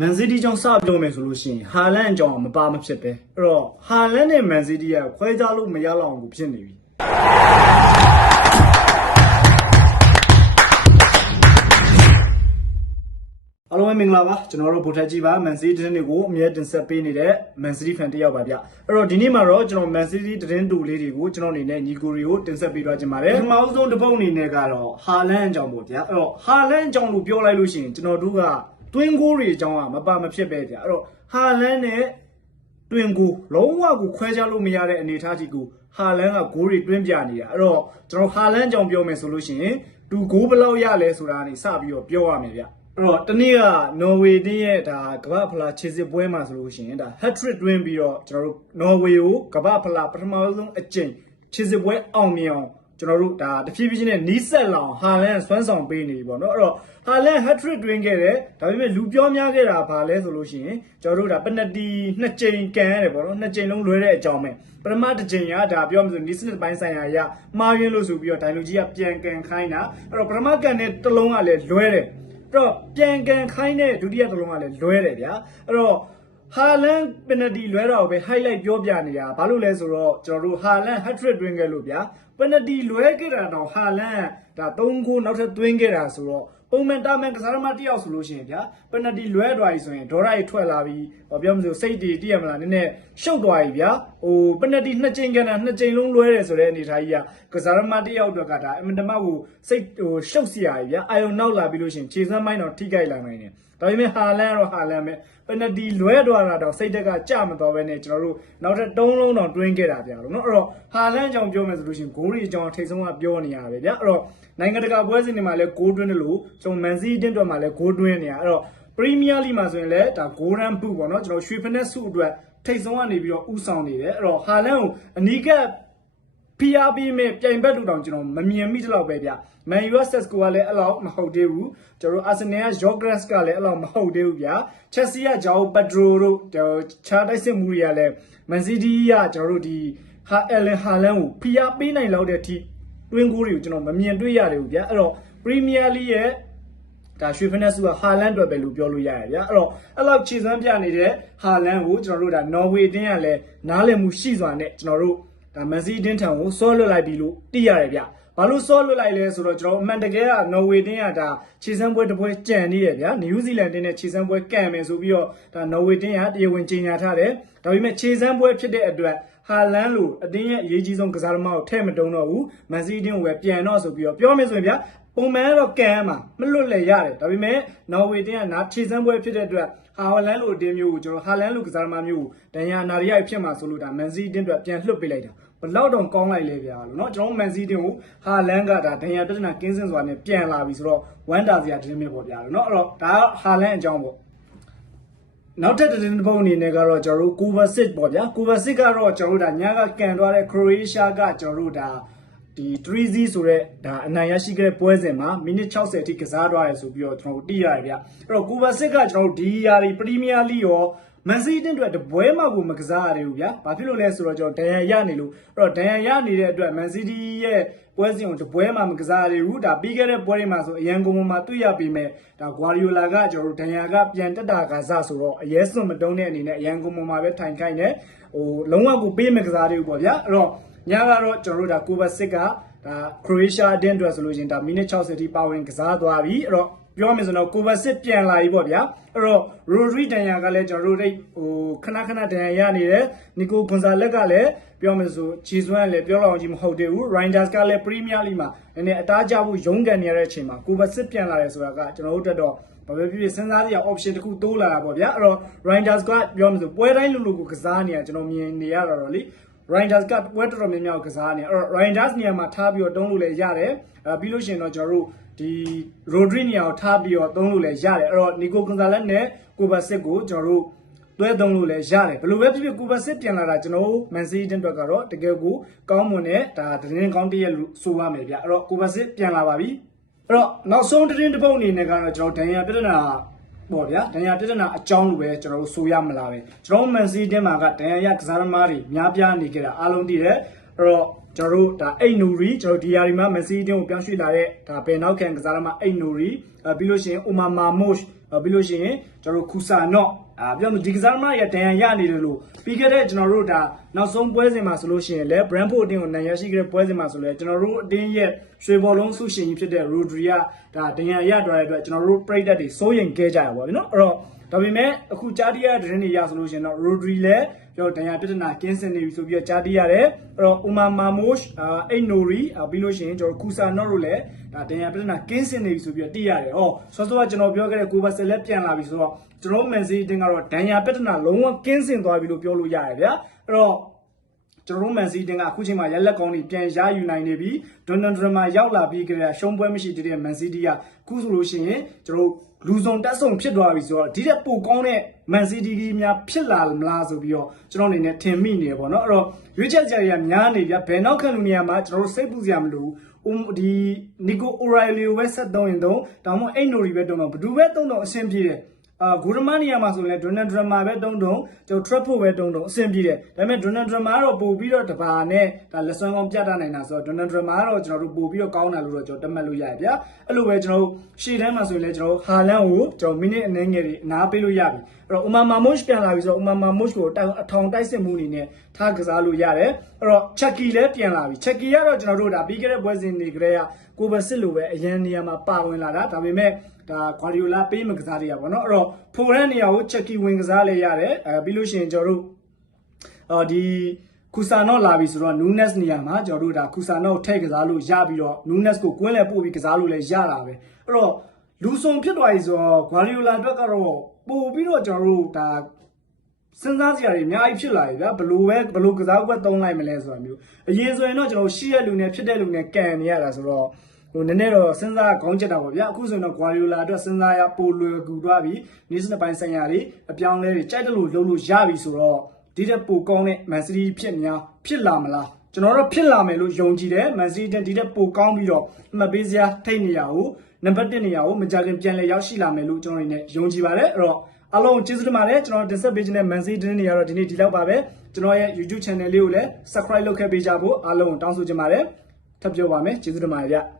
မန်စီးတီးကြောင့်စပြောမယ်ဆိုလို့ရှိရင်ဟာလန်အကြောင်းကမပါမဖြစ်ပဲအဲ့တော့ဟာလန်နဲ့မန်စီးတီးကခွဲခြားလို့မရလောက်အောင်ကိုဖြစ်နေပြီအားလုံးပဲမင်္ဂလာပါကျွန်တော်တို့ဗိုလ်ထက်ကြီးပါမန်စီးတင်းတွေကိုအမြဲတင်ဆက်ပေးနေတဲ့မန်စီးဖန်တစ်ယောက်ပါဗျအဲ့တော့ဒီနေ့မှာတော့ကျွန်တော်မန်စီးတင်းတူလေးတွေကိုကျွန်တော်အနေနဲ့ညီကိုတွေကိုတင်ဆက်ပေးသွားခြင်းပါတယ်ပထမအဆုံးတစ်ပုတ်အနေနဲ့ကတော့ဟာလန်အကြောင်းပေါ့ဗျအဲ့တော့ဟာလန်အကြောင်းလို့ပြောလိုက်လို့ရှိရင်ကျွန်တော်တို့က တွင်းကိုတွေအကြောင်းကမပါမဖြစ်ပဲဗျအဲ့တော့ဟာလန်နဲ့တွင်ကိုလုံးဝကိုခွဲခြားလို့မရတဲ့အနေအထားကြီးကိုဟာလန်ကဂိုးတွေတွင်းပြနေတာအဲ့တော့ကျွန်တော်ဟာလန်အကြောင်းပြောမယ်ဆိုလို့ရှိရင်သူဂိုးဘယ်လောက်ရလဲဆိုတာကနေစပြီးတော့ပြောရမယ်ဗျအဲ့တော့တနေ့ကနော်ဝေတင်းရဲ့ဒါကမ္ဘာဖလားခြေစစ်ပွဲမှာဆိုလို့ရှိရင်ဒါ hat trick တွင်းပြီးတော့ကျွန်တော်တို့နော်ဝေကိုကမ္ဘာဖလားပထမဆုံးအကြိမ်ခြေစစ်ပွဲအောင်မြင်အောင် ကျွန်တော်တို့ဒါတဖြည်းဖြည်းချင်းနဲ့နီးစက်လောင်ဟာလန်ဆွမ်းဆောင်ပေးနေပြီပေါ့နော်အဲ့တော့ဟာလန် hat trick တွင်းခဲ့တယ်ဒါပေမဲ့လူပြောများခဲ့တာဘာလဲဆိုလို့ရှိရင်ကျွန်တော်တို့ဒါပနတီနှစ်ကြိမ်ကန်ရတယ်ပေါ့နော်နှစ်ကြိမ်လုံးလွဲတဲ့အကြောင်းပဲပထမတစ်ကြိမ်ကဒါပြောမှဆိုနီးစနစ်ပိုင်းဆိုင်ရာရမှားရင်းလို့ဆိုပြီးတော့ဒိုင်လူကြီးကပြန်ကန်ခိုင်းတာအဲ့တော့ပထမကန်တဲ့တစ်လုံးကလည်းလွဲတယ်အဲ့တော့ပြန်ကန်ခိုင်းတဲ့ဒုတိယတစ်လုံးကလည်းလွဲတယ်ဗျာအဲ့တော့ဟာလန်ပနတီလွဲတာကိုပဲ highlight ပြောပြနေတာဘာလို့လဲဆိုတော့ကျွန်တော်တို့ဟာလန် hat trick တွင်းခဲ့လို့ဗျာ ပနတီလွဲခဲ့တာတော့ဟာလန်ဒါ3ဂိုးနောက်ထပ်သွင်းခဲ့တာဆိုတော့ပုံမှန်တာမန်ကစားသမားတစ်ယောက်ဆိုလို့ရှိရင်ဗျာပနတီလွဲသွားပြီဆိုရင်ဒေါ်ရိုက်ထွက်လာပြီးဟောပြောမလို့စိတ်တည်တည်ရမလားနည်းနည်းရှုပ်သွားပြီဗျာဟိုပနတီနှစ်ချိန်ကန်တာနှစ်ချိန်လုံးလွဲတယ်ဆိုတဲ့အနေထားကြီးကကစားသမားတစ်ယောက်အတွက်ကဒါအင်မတမကိုစိတ်ဟိုရှုပ်စရာကြီးဗျာအာယုံနောက်လာပြီးလို့ရှိရင်ခြေစမ်းပိုင်းတော့ထိကြိုက်လာနိုင်တယ်ဒါပေမဲ့ဟာလန်ကတော့ဟာလန်ပဲပနတီလွဲသွားတာတော့စိတ်တက်ကကြမတော်ပဲနဲ့ကျွန်တော်တို့နောက်ထပ်၃လုံးတော့တွင်းခဲ့တာဗျာလို့နော်အဲ့တော့ဟာလန်အကြောင်းပြောမယ်ဆိုလို့ရှိရင်ဂိုးရီအကြောင်းထိတ်ဆုံးကပြောနေရပဲဗျာအဲ့တော့နိုင်ငံတကာပွဲစဉ်တွေမှာလည်းဂိုးတွင်းတယ်လို့ကျွန်တော်မန်စီးတင်းတွက်မှာလည်းဂိုးတွင်းနေရအဲ့တော့ပရီးမီးယားလိမှာဆိုရင်လည်းဒါဂိုးရန်ဘူးပေါ့နော်ကျွန်တော်ရွှေဖက်နဲ့စုအတွက်ထိတ်ဆုံးကနေပြီးတော့ဥဆောင်နေတယ်အဲ့တော့ဟာလန်ကိုအနီးကပ် PRP မဲ့ပြိုင်ဘက်တူတောင်ကျွန်တော်မမြင်မိတလောက်ပဲဗျ။ Man USS ကိုကလည်းအဲ့လောက်မဟုတ်သေးဘူး။ကျွန်တော် Arsenal က Jogres ကလည်းအဲ့လောက်မဟုတ်သေးဘူးဗျာ။ Chelsea က Joao Pedro တို့ခြားတိုက်စစ်မှုတွေကလည်း Man City ကကျွန်တော်တို့ဒီဟာ Ellen Haaland ကို PR ပေးနိုင်လောက်တဲ့အထိတွင်းကိုတွေကိုကျွန်တော်မမြင်တွေ့ရတယ်ဘူးဗျာ။အဲ့တော့ Premier League ရဲ့ ဒါရွှေဖက်နက်စုကဟာလန်အတွက်ပဲလို့ပြောလို့ရတယ်ဗျာအဲ့တော့အဲ့လောက်ခြေစွမ်းပြနေတဲ့ဟာလန်ကိုကျွန်တော်တို့ဒါနော်ဝေတင်းကလည်းနားလည်မှုရှိစွာနဲ့ကျွန်တော်တို့ဒါမန်စီးတင်းထံကိုဆောလွတ်လိုက်ပြီလို့သိရတယ်ဗျဘာလို့ဆောလွတ်လိုက်လဲဆိုတော့ကျွန်တော်အမှန်တကယ်ကနော်ဝေတင်းကဒါခြေစမ်းပွဲတစ်ပွဲကြံနေရဗျာနယူးဇီလန်တင်းနဲ့ခြေစမ်းပွဲကန်မယ်ဆိုပြီးတော့ဒါနော်ဝေတင်းကတရားဝင်ကြေညာထားတယ်ဒါပေမဲ့ခြေစမ်းပွဲဖြစ်တဲ့အတွက်ဟာလန်လိုအတင်းရဲ့အရေးကြီးဆုံးကစားသမားကိုထဲ့မတုံးတော့ဘူးမန်စီးတင်းကိုပဲပြန်တော့ဆိုပြီးတော့ပြောမယ်ဆိုရင်ဗျာ ပုံမှန်တော့ကန်မှာမလွတ်လဲရတယ်ဒါပေမဲ့နော်ဝေတင်းကနားခြေစမ်းပွဲဖြစ်တဲ့အတွက်ဟာလန်လိုအတင်းမျိုးကိုကျွန်တော်ဟာလန်လိုကစားသမားမျိုးကိုဒန်ယာနာရီရိုက်ဖြစ်မှာဆိုလို့ဒါမန်စီးတင်းအတွက်ပြန်လွှတ်ပေးလိုက်တာဘလောက်တောင်ကောင်းလိုက်လဲဗျာလို့เนาะကျွန်တော်မန်စီးတင်ကိုဟာလန်ကဒါဒန်ယာပြဿနာကင်းစင်စွာနဲ့ပြန်လာပြီဆိုတော့ဝမ်တာစရာတင်းမြစ်ပေါ့ဗျာလို့เนาะအဲ့တော့ဒါကဟာလန်အကြောင်းပေါ့နောက်ထပ်သတင်းတစ်ပုဒ်အနေနဲ့ကတော့ကျွန်တော်တို့ကိုဗာစစ်ပေါ့ဗျာကိုဗာစစ်ကတော့ကျွန်တော်တို့ဒါညကကန်သွားတဲ့ခရိုအေးရှားကကျွန်တော်တို့ဒါ ဒီ 3Z ဆိုတဲ့ဒါအနိုင်ရရှိခဲ့တဲ့ပွဲစဉ်မှာမိနစ်60အထိကစားသွားတယ်ဆိုပြီးတော့ကျွန်တော်တို့သိရတယ်ဗျအဲ့တော့ကိုဗာစစ်ကကျွန်တော်တို့ဒီယာရီပရီးမီးယားလိရောမန်စီးတင်းအတွက်တပွဲမှကိုမကစားရသေးဘူးဗျာ။ဘာဖြစ်လို့လဲဆိုတော့ကျွန်တော်ဒဏ်ရာရနေလို့အဲ့တော့ဒဏ်ရာရနေတဲ့အတွက်မန်စီးတီးရဲ့ပွဲစဉ်ကိုတပွဲမှမကစားရသေးဘူး။ဒါပြီးခဲ့တဲ့ပွဲတွေမှာဆိုအရန်ကုန်မှာတွေ့ရပြီးမဲ့ဒါဂွာရီယိုလာကကျွန်တော်တို့ဒဏ်ရာကပြန်တက်တာကစားဆိုတော့အရဲစွန်မတုံးတဲ့အနေနဲ့အရန်ကုန်မှာပဲထိုင်ခိုင်းနေဟိုလုံးဝကိုပေးမကစားသေးဘူးပေါ့ဗျာ။အဲ့တော့ ညကတော့ကျွန်တော်တို့ဒါကိုဗတ်စစ်ကဒါခရိုအေးရှားအတင်းအတွက်ဆိုလို့ရှင်ဒါမိနစ်60ထိပါဝင်ကစားသွားပြီအဲ့တော့ပြောမယ်ဆိုတော့ကိုဗတ်စစ်ပြန်လာပြီပေါ့ဗျာအဲ့တော့ရိုဒရီဒန်ယာကလည်းကျွန်တော်တို့ဟိုခဏခဏဒန်ယာရနေတယ်နီကိုဂွန်ဇာလက်ကလည်းပြောမယ်ဆိုဂျီဇွမ်ကလည်းပြောလောက်အောင်ကြီးမဟုတ်သေးဘူးရိုင်ဒါစ်ကလည်းပရီးမီးယားလိမှာနည်းနည်းအသားကျဖို့ရုန်းကန်နေရတဲ့အချိန်မှာကိုဗတ်စစ်ပြန်လာတယ်ဆိုတာကကျွန်တော်တို့တက်တော့ဘာပဲဖြစ်ဖြစ်စဉ်းစားရအောင် option တစ်ခုတိုးလာတာပေါ့ဗျာအဲ့တော့ Rangers ကပြောမှဆိုပွဲတိုင်းလူလူကိုကစားနေရကျွန်တော်မြင်နေရတာတော့လေ Rangers ကပွဲတော်တော်များများကိုကစားနေအဲ့တော့ Rangers နေရာမှာထားပြီးတော့တုံးလို့လည်းရတယ်အဲပြီးလို့ရှိရင်တော့ကျွန်တော်တို့ဒီ Rodri နေရာကိုထားပြီးတော့တုံးလို့လည်းရတယ်အဲ့တော့ Nico Gonzalez နဲ့ Kovacic ကိုကျွန်တော်တို့တွဲသုံးလို့လည်းရတယ်ဘယ်လိုပဲဖြစ်ဖြစ် Kovacic ပြန်လာတာကျွန်တော်တို့ Man City အတွက်ကတော့တကယ်ကိုကောင်းမွန်တဲ့ဒါသတင်းကောင်းတစ်ရက်လို့ဆိုရမယ်ဗျအဲ့တော့ Kovacic ပြန်လာပါပြီအဲ့တော့နောက်ဆုံးသတင်းတစ်ပုတ်အနေနဲ့ကတော့ကျွန်တော်ဒန်ယာပြဿနာ ပေါ့ဗျာဒဏ်ရာပြဿနာအကြောင်းလိုပဲကျွန်တော်တို့ဆိုရမလားပဲကျွန်တော်မန်စီးတင်းမှာကဒဏ်ရာရကစားသမားတွေများပြားနေကြတာအားလုံးသိတယ်အဲ့တော့ ကျွန်တော်တို့ဒါအိတ်နူရီကျွန်တော်ဒီယာရီမှာမက်ဆီတင်းကိုပြောင်းရွှေ့လာတဲ့ဒါဘယ်နောက်ခံကစားသမားအိတ်နူရီပြီးလို့ရှိရင်အိုမာမာမို့ပြီးလို့ရှိရင်ကျွန်တော်တို့ခူဆာနော့အာပြောလို့ဒီကစားသမားရတန်ရရနေတယ်လို့ပြီးခဲ့တဲ့ကျွန်တော်တို့ဒါနောက်ဆုံးပွဲစဉ်မှာဆိုလို့ရှိရင်လဲ Brentford အတင်းကိုနိုင်ရရှိခဲ့တဲ့ပွဲစဉ်မှာဆိုလဲကျွန်တော်တို့အတင်းရဲ့ရွှေဘောလုံးဆုရှင်ကြီးဖြစ်တဲ့ Rodri ကဒါတန်ရရထားတဲ့အတွက်ကျွန်တော်တို့ပြိတက်တွေစိုးရင်ခဲ့ကြရပါဘောနော်အဲ့တော့ဒါပေမဲ့အခုကြားတိရတဲ့သတင်းတွေရဆိုလို့ရှိရင်တော့ Rodri လည်း ပြောတန်ရန်ပြဿနာကင်းစင်နေပြီဆိုပြီးတော့ကြားတိရတယ်အဲ့တော့ Umar Mamush အာအိတ်နိုရီပြီးလို့ရှိရင်ကျွန်တော်ခူစာနော့တို့လည်းဒါတန်ရန်ပြဿနာကင်းစင်နေပြီဆိုပြီးတော့သိရတယ်ဟောဆောစောကကျွန်တော်ပြောခဲ့တဲ့ကိုဘာဆယ်လက်ပြန်လာပြီဆိုတော့ကျွန်တော်မန်စီးတင်ကတော့ဒန်ယာပြဿနာလုံးဝကင်းစင်သွားပြီလို့ပြောလို့ရတယ်ဗျာအဲ့တော့ ကျွန်တော်တို့မန်စီးတင်ကအခုချိန်မှာရက်လက်ကောင်းတွေပြန်ရယူနိုင်နေပြီဒွန်ဒန်ဒရမာရောက်လာပြီးကြတဲ့ရှုံးပွဲမရှိတဲ့မန်စီးတီးကအခုဆိုလို့ရှိရင်ကျွန်တော်တို့လူစုံတက်ဆုံဖြစ်သွားပြီဆိုတော့ဒီတဲ့ပိုကောင်းတဲ့မန်စီးတီးကြီးများဖြစ်လာမလားဆိုပြီးတော့ကျွန်တော်အနေနဲ့ထင်မိနေပေါ့နော်အဲ့တော့ရွေးချက်ကြရများနေပြဘယ်နောက်ခံလူနေရာမှာကျွန်တော်တို့စိတ်ပူစရာမလိုဘူးဒီနီကိုအိုရိုင်လီကိုပဲဆက်သုံးရင်သုံးတောင်မအိတ်နိုရီပဲတုံးတော့ဘယ်သူပဲတုံးတော့အဆင်ပြေတယ် အာဂိုရမနီယာမှာဆိုရင်ဒွန်နန်ဒရမာပဲတုံးတုံးကျွန်တော် trap ဖို့ပဲတုံးတုံးအဆင်ပြေတယ်ဒါပေမဲ့ဒွန်နန်ဒရမာကတော့ပို့ပြီးတော့တပါနဲ့ဒါလက်စွမ်းကောင်းပြတတ်နိုင်တာဆိုတော့ဒွန်နန်ဒရမာကတော့ကျွန်တော်တို့ပို့ပြီးတော့ကောင်းတာလို့တော့ကျွန်တော်တတ်မှတ်လို့ရတယ်ဗျာအဲ့လိုပဲကျွန်တော်တို့ရှေ့တန်းမှာဆိုရင်လည်းကျွန်တော်တို့ဟာလန်ကိုကျွန်တော်မိနစ်အနည်းငယ်တွေအနားပေးလို့ရပြီ အဲ့တော့ Umar Mahmoud ပြန်လာပြီဆိုတော့ Umar Mahmoud ကိုအထောင်တိုက်စစ်မှုအနေနဲ့ထားကစားလို့ရတယ်အဲ့တော့ Chucky လည်းပြန်လာပြီ Chucky ကတော့ကျွန်တော်တို့ဒါပြီးခဲ့တဲ့ပွဲစဉ်တွေကလေးကကိုဘစစ်လိုပဲအရန်နေရာမှာပါဝင်လာတာဒါပေမဲ့ဒါဂွာဒီယိုလာပေးမကစားတွေကပေါ့နော်အဲ့တော့ဖိုရန်နေရာကို Chucky ဝင်ကစားလဲရတယ်အဲပြီးလို့ရှိရင်ကျွန်တော်တို့အော်ဒီကူဆာနော့လာပြီဆိုတော့ Nunes နေရာမှာကျွန်တော်တို့ဒါကူဆာနော့ထည့်ကစားလို့ရပြီးတော့ Nunes ကိုကွင်းလဲပို့ပြီးကစားလို့လဲရတာပဲအဲ့တော့ လူဆုံဖြစ်သွားပြီဆိုတော့ဂွာဒီယိုလာအတွက်ကတော့ပို့ပြီးတော့ကျွန်တော်တို့ဒါစဉ်းစားစရာတွေအများကြီးဖြစ်လာပြီဗျာဘလို့ပဲဘလို့ကစားကွက်သုံးလိုက်မလဲဆိုတာမျိုးအရင်ဆိုရင်တော့ကျွန်တော်ရှိတဲ့လူနဲ့ဖြစ်တဲ့လူနဲ့ကန်နေရတာဆိုတော့ဟိုနည်းနည်းတော့စဉ်းစားခေါင်းချက်တာပေါ့ဗျာအခုဆိုရင်တော့ Guardiola အတွက်စဉ်းစားရပိုလွယ်ကူသွားပြီနေ့စဉ်ပိုင်းဆိုင်ရာတွေအပြောင်းလဲတွေကြိုက်တယ်လို့လုပ်လို့ရပြီဆိုတော့ဒီတဲ့ပိုကောင်းတဲ့ Man City ဖြစ်များဖြစ်လာမလားကျွန်တော်တို့ဖြစ်လာမယ်လို့ယုံကြည်တယ် Man City တင်ဒီတဲ့ပိုကောင်းပြီးတော့အမှတ်ပေးစရာထိတ်နေရကို နံပါတ်1နေရာကိုမကြခင်ပြန်လဲရောက်ရှိလာမယ်လို့ကျွန်တော်တို့နေယုံကြည်ပါတယ်အဲ့တော့အားလုံးကျေးဇူးတင်ပါတယ်ကျွန်တော်တင်ဆက်ပေးခြင်းနဲ့ Man City တင်းနေရတော့ဒီနေ့ဒီလောက်ပါပဲကျွန်တော်ရဲ့ YouTube channel လေးကိုလည်း subscribe လုပ်ခဲ့ပေးကြဖို့အားလုံးကိုတောင်းဆိုချင်ပါတယ်ထပ်ပြောပါမယ်ကျေးဇူးတင်ပါတယ်ဗျ